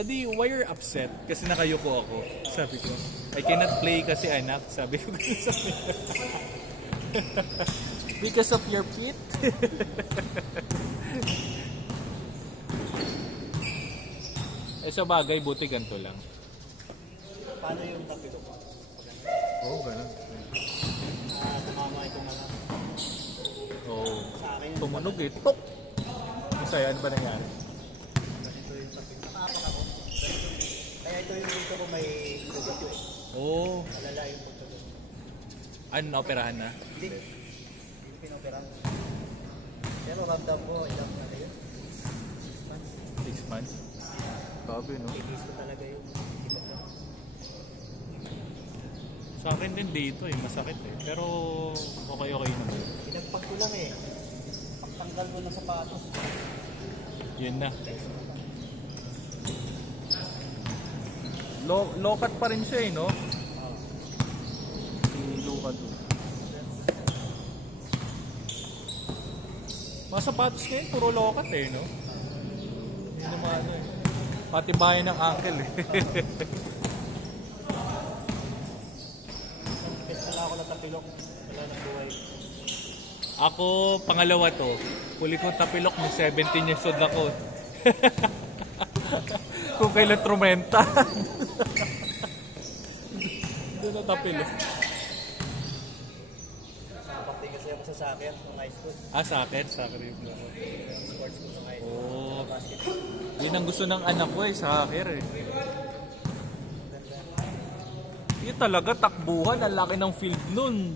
Daddy, why you're upset? Kasi nakayuko ako. Sabi ko, I cannot play kasi anak. Sabi ko because of your feet? Sa bagay, buti ganito lang. Paano yung tapilo ko? Oo, ganun. Tumama ito na lang. Oo. Sa akin, tumunog eh. Tok! Masaya, ano ba nangyari? Ito yung tapilo. Nakaapak ako. Kaya ito yung dito ko may lugat yun. Oo. Malala yung pagkagat. Ano, naoperahan na? Hindi. Hindi pinoperahan. Pero ramdam ko, ilang na yun. 6 months. 6 months? Sabi, no? Inis ko talaga yun. Sa akin din dito eh, masakit eh. Pero okay naman. Pinagpag ko lang eh. Pagtanggal ko ng sapatos. Yun na. Lokat pa rin siya eh, no? Si Luka doon. Mga sapatos niya yun, puro lokat eh, no? Hindi naman ano eh. Pati bahay ng uncle eh. Wala ako na tapilok. Wala nang buhay. Ako, pangalawa to. Huli kong tapilok ng 17 years old ako. Kung kailan trumenta. Doon na tapilok. Kapag kasi ako sa soccer, sa high school. Soccer? Soccer yung ako. Sports ko sa high school. Oo. Basketball. Yun ang gusto ng anak ko eh, soccer eh. Yun talaga, takbuhan. Ang laki ng field nun.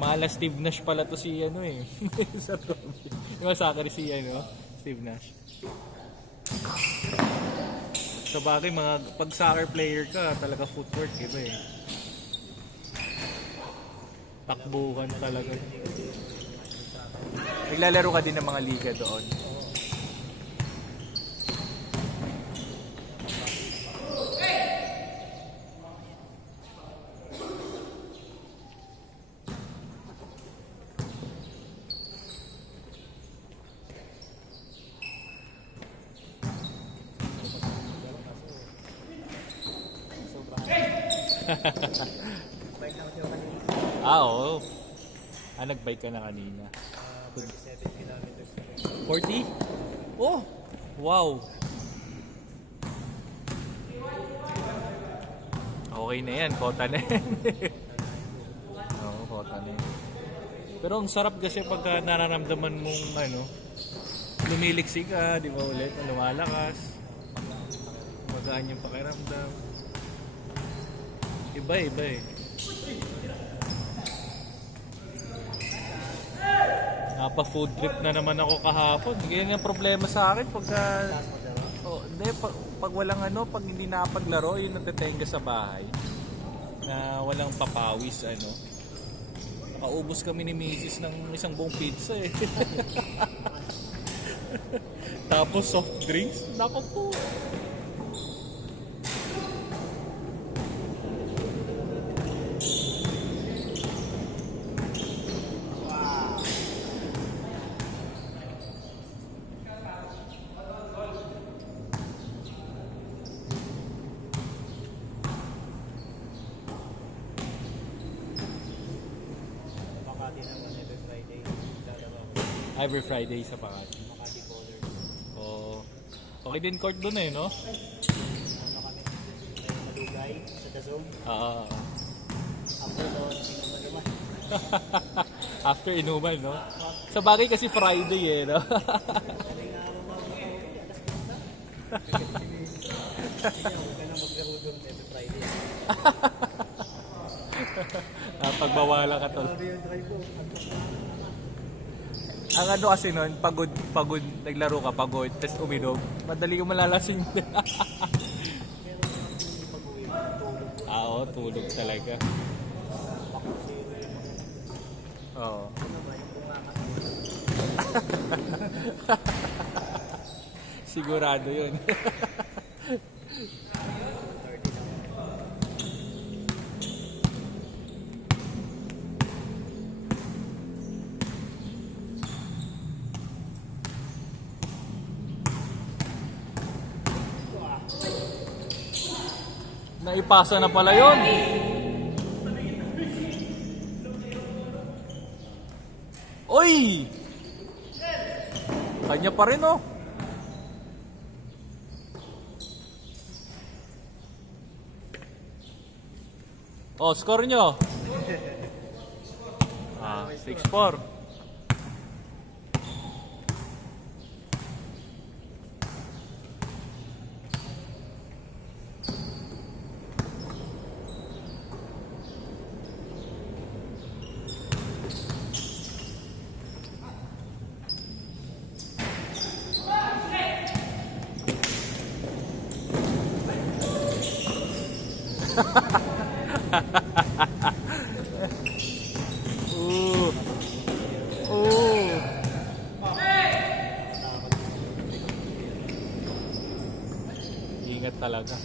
Mala Steve Nash pala to si ano eh. Yung soccer si ano, Steve Nash. Sa bagay, pag soccer player ka, talaga footwork, iba eh. Takbuhan talaga. Naglalaro ka din ng mga liga doon. Bike na siya kanina. Oo. Nag-bike ka na kanina. 47 kilometers. 40? Oh! Wow! Okay na yan. Kota na yan. Oo, kota na yan. Pero ang sarap kasi pagka nararamdaman mong lumiliksi ka, di ba ulit? Lumalakas. Magaan yung pakiramdam. Iba eh. Napa-food trip na naman ako kahapon. Ganyan yung problema sa akin pagka... hindi, pag walang pag hindi nakapaglaro, yun nagtetenga sa bahay. Na walang papawis, Nakaubos kami ni Mrs. ng isang buong pizza eh. Tapos soft drinks. Nako po. Every Friday sa Makati. Makati Color. Oh. Okay din court doon eh, no? Ano kami? May malugay sa Dazon. After doon, inuman naman. After inuman, no? Sa bagay kasi Friday eh, no? Kaya nga ako alas 10 na. Sige, huwag ka na maglaro doon every Friday. Pagbawala ka tol. Grabe yung drive ko. Ang kasi nun, pagod, naglaro ka, pagod, tapos uminom, madali ka malalasing. Oo, tulog talaga. Oo. Sigurado yun. Naipasa na pala yun. Oy! Kanya pa rin oh. Oh, score nyo. 6-4. Ingat talaga.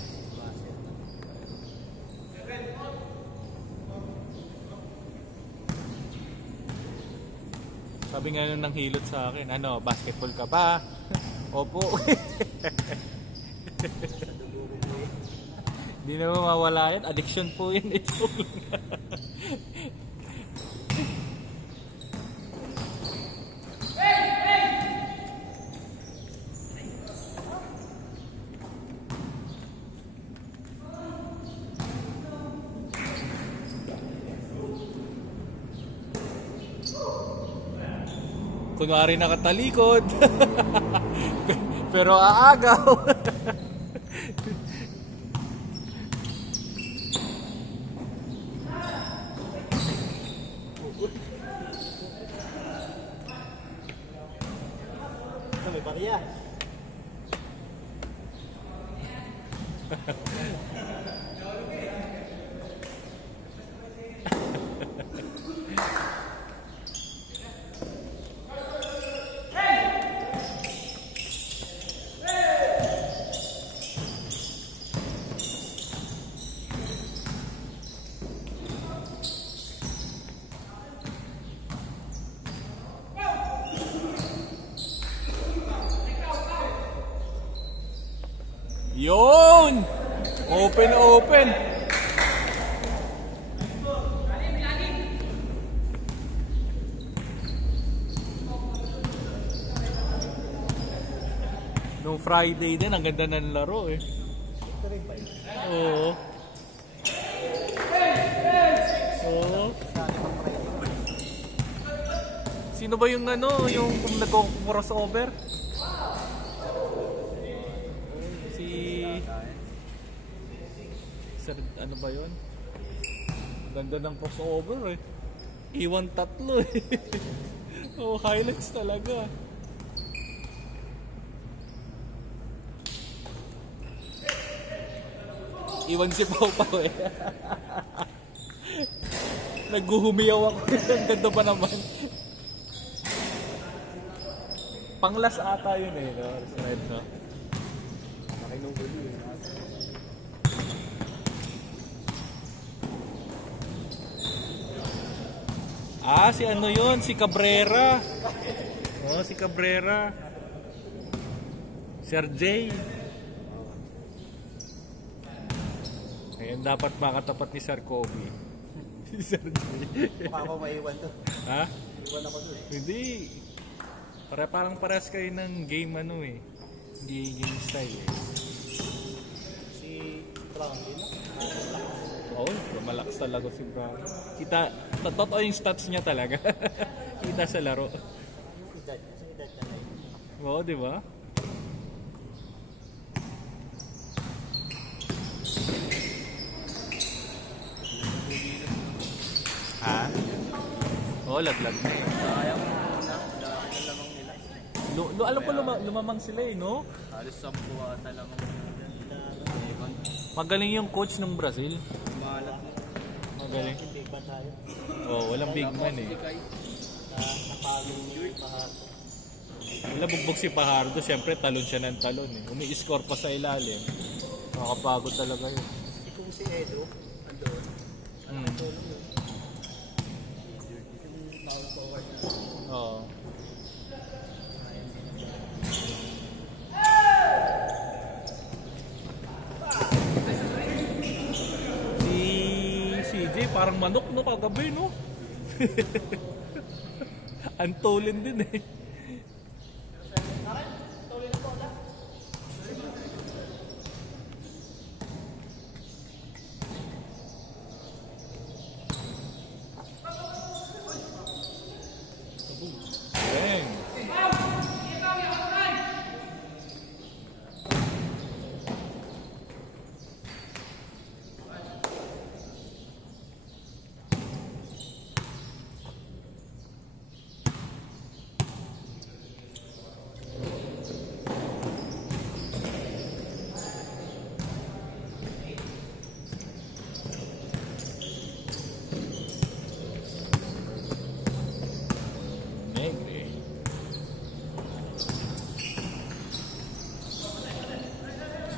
Sabi nga nung hilot sa akin, ano, basketball ka ba? Opo. Hindi na mawawala yan. Addiction po yun. Ito. Kunwari nakatalikod. Pero aagaw. Ito may barya. Yun! Open, open! Nung Friday din, ang ganda ng laro eh. Oo. Oo. Sino ba yung ano, yung nag-crossover? Ano ba yun? Ganda ng crossover eh. Iwan tatlo eh. Oh, highlights talaga. Iwan si Pau Pau eh. Naghuhumiyaw ako. Ang ganda pa naman. Panglas ata yun eh. No? Red, no? Nakinuguli eh. Ah, si ano yun? Si Cabrera. Oh, si Cabrera. Sir J. Ayan, dapat makatapat ni Sir Kobe. Si Sir J. Baka ako maiwan to. Ha? Iwan ako doon. Hindi. Parang pares kayo ng game ano eh. Hindi game style eh. Si Brown din. Oo, malakas talaga si Brown. Kita, totoo yung stats niya talaga. Kita sa laro. Oo, di ba? Ha? Oo, laglag na eh. Sayang na. Dami na lamang nila. Alam ko lumamang sila eh, no? Halos 10 ata lamang nila. Magaling yung coach ng Brazil. Malat. Magaling. Big man tayo. Oh, walang big man eh. Napalo yung Pahardo. Wala bugbog si Pahardo, siyempre talon siya ng talon eh. Umi-score pa sa ilalim. Makakapagod talaga yun. Kung si Edo, andun. Oo. parang manok no kagabi no. Antulin din eh. Dang.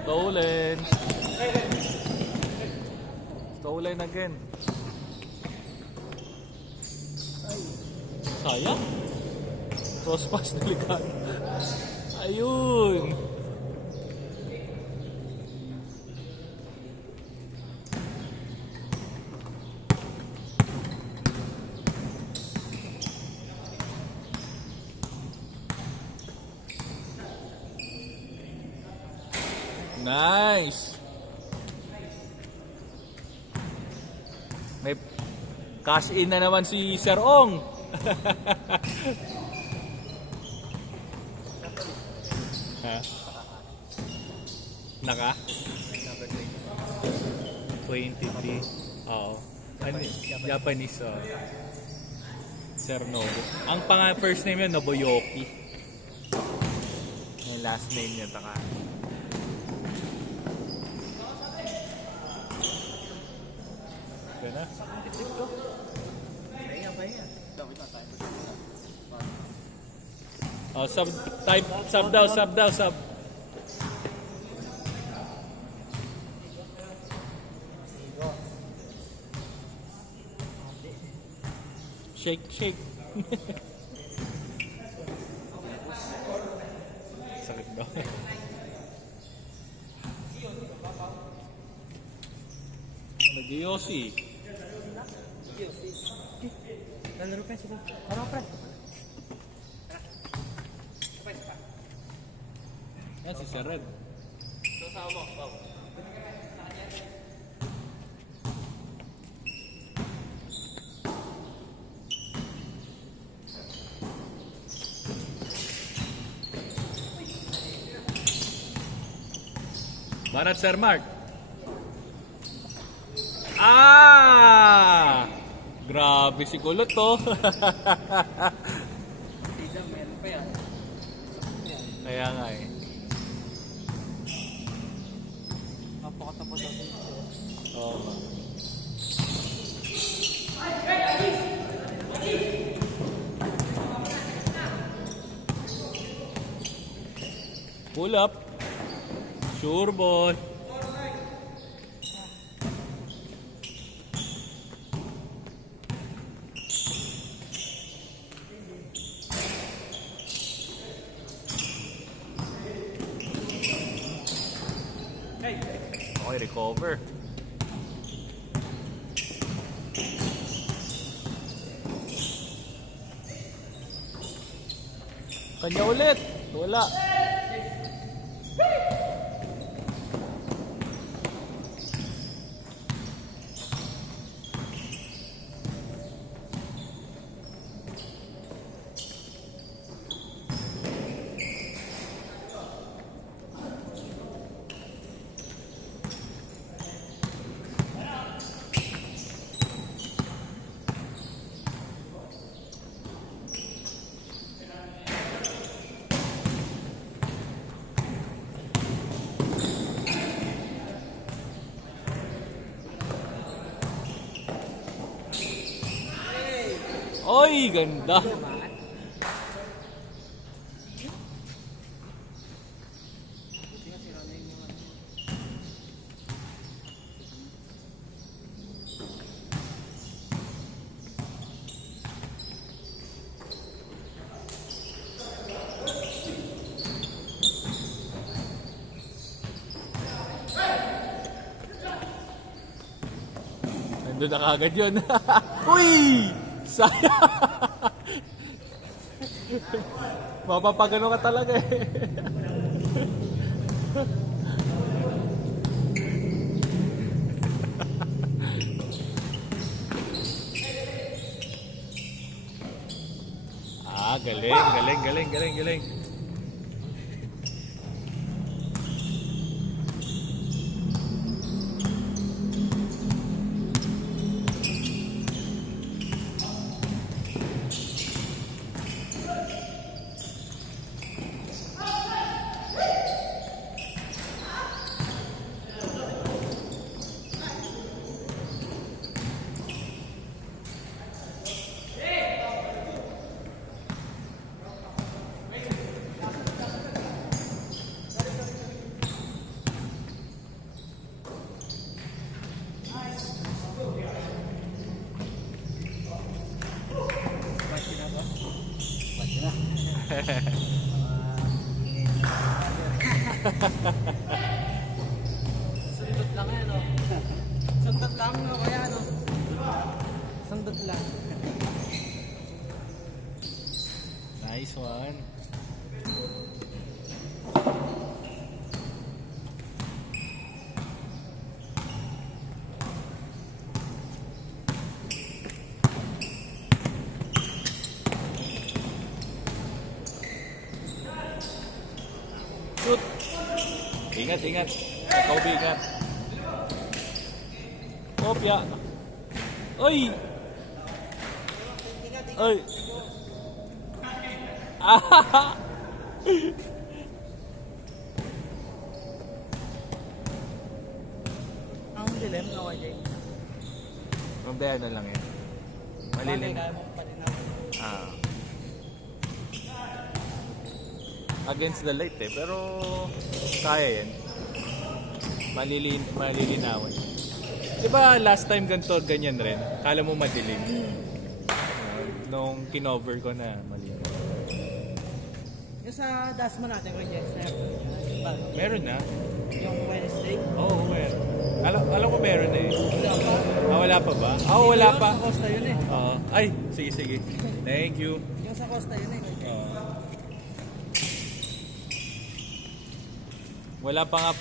Stolen. Stolen again. Sayang. Cross pass delikado. Ayun. Nice. May cash in na naman si Sir Ong. Ha? Naka? 23. Oo. Ano, Japanese. Sir Nobu. Ang first name niya Nobuyoki. Yung last name niya taka. Na? Oh, sub daw. Shake. Sakit daw. Nag-Yossi. Lalaro pa sila. Ano pre? Yan si Sir Red. Sasama mo. Banat Sir Mark. Grabe si Kulot to. Meron pa yan. Kaya nga eh. Napakatapos natin ito. Oo. Pull up. Sure boy. Okay, recover. Kanya ulit. Wala. Oy, ganda. Nandun na kagad yun. Uy! Sayang! Mapapagano ka talaga eh. Galing. Sundot lang yan, no? Sundot lang, no? Kaya, no? Sundot lang. Nice one. Shoot. Ingat. Ikaw ingat. Kopya. Oy! Oy! Ah! Ang dilim, no, Jay? Mamaya na lang yan. Malilim. Kaya mo pa rin ako. Against the light eh, pero kaya yan. Malilinawan. Diba last time ganyan rin? Kala mo madilim. Nung kinover ko na malilim. Yung sa Dasma natin, kung yes, Meron na. yung Wednesday. Oo, meron. Alam ko meron na eh. Wala pa. Wala pa ba? Wala pa. Sa Costa yun eh. Ay, sige. Thank you. Yung sa Costa yun eh. Wala pa. Ano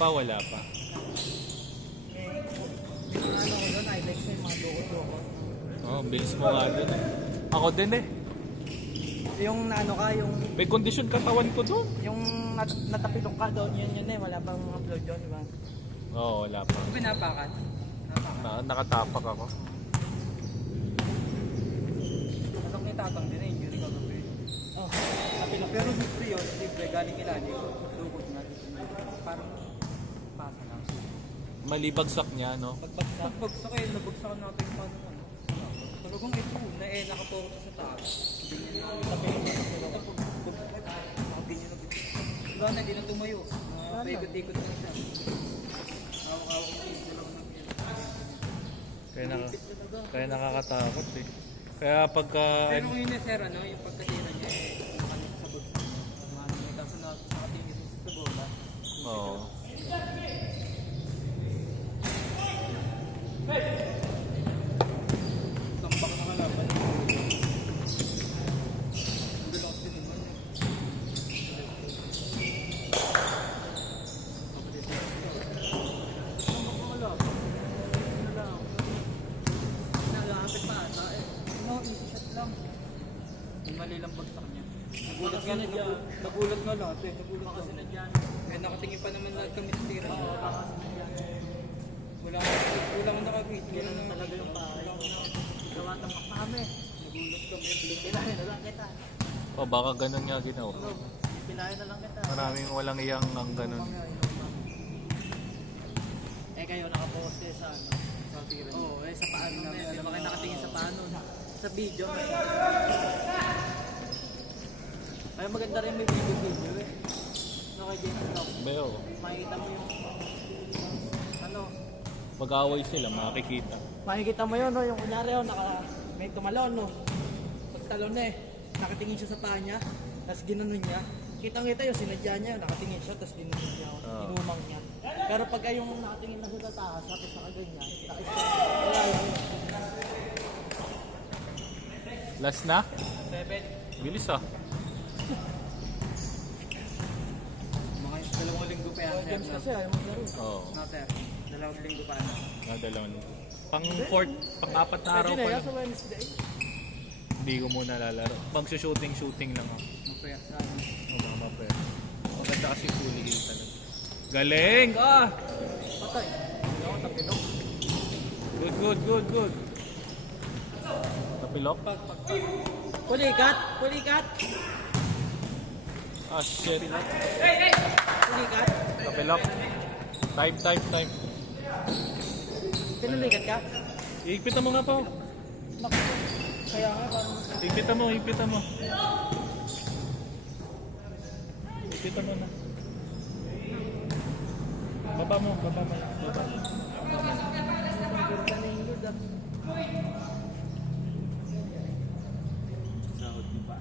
ko doon, I-like sa yung mga dukot-dukot. Bills mo nga dun eh. Ako din eh. Yung ano ka, yung May kondisyon katawan ko dun. natapilong ka doon, yun eh. Wala pang upload yun, diba? Oo, wala pa. Pinapakan. Nakatapak ako. Anong itatang din eh, injury ka ba? Napilong. Pero libre yun, libre. Galing ilalim. Dukot nga. Parang pasa lang. Malibagsak niya, no? Pagbagsak eh, nabagsak natin pa naman. Talagang ito na nakapokus sa taas. Hindi niya wala na, hindi na tumayo. Paikot-ikot na siya. Hawak-hawak yung dalawa ng Kaya nakakatakot eh. Kaya pagka... Pero kung yun eh, sir, ano, yung pagkatira niya eh, kumanik sa bag. Tapos nakatingin sa bola. Oo. Tambak na kalaban. Bilang siniman eh. Tambak na kalaban. Ano lang. Nagahapit pa ata eh. No, easy shot lang. Yung mali lang bagsak niya. Nagulat nga lahat eh. Nagulat kasi na dyan. Eh, nakatingin pa naman lahat kami sa tira. Oo, wala kang nakakita. Ganun na talaga yung bahay. Gawa tamak na kami. Nagulat kami. Pilahin na lang kita. Baka ganun nga ginawa. Pilahin na lang kita. Maraming walang iyang ng ganun. Eh kayo nakaposte sa ano? Sa tira niyo? Oo, sa paano na yan. Diba kayo nakatingin sa paano? Sa video. Kaya maganda rin may video eh. Naka-J-Stock. Beo. Makikita mo yung ano? Mag-away sila, makikita. Makikita mo yun, no? Yung kunyari, oh, may tumalon, no? Pagtalon na eh, nakatingin siya sa paa niya, tapos ginanon niya. Kitang-kita yun, sinadya niya, nakatingin siya, tapos ginanon niya, inumang niya. Pero pagka yung nakatingin na siya sa taas, tapos nakaganyan, wala yun. Last na? 7. Bilis ah. Mga 2 linggo pa yan. Games kasi ayaw maglaro. Oo. No sir, 2 linggo pa na. Dalawang. Pang-4, pang-4 na araw pa lang. sa Wednesday. Hindi ko muna lalaro. Mag-shooting lang ako. Mapaya sa akin. Mapaya. Maganda kasi fully heal talaga. Galing! Ah! Patay. Hindi ako tapilok. Good. Tapilok? Pulikat! Pulikat! Ah, shit. Pulikat! Tapilok. Time. Pinulikat ka? Ipitan mo nga pa. Kaya nga parang... Ipitan mo. Ipitan mo na. Baba mo. Sahod mo ba?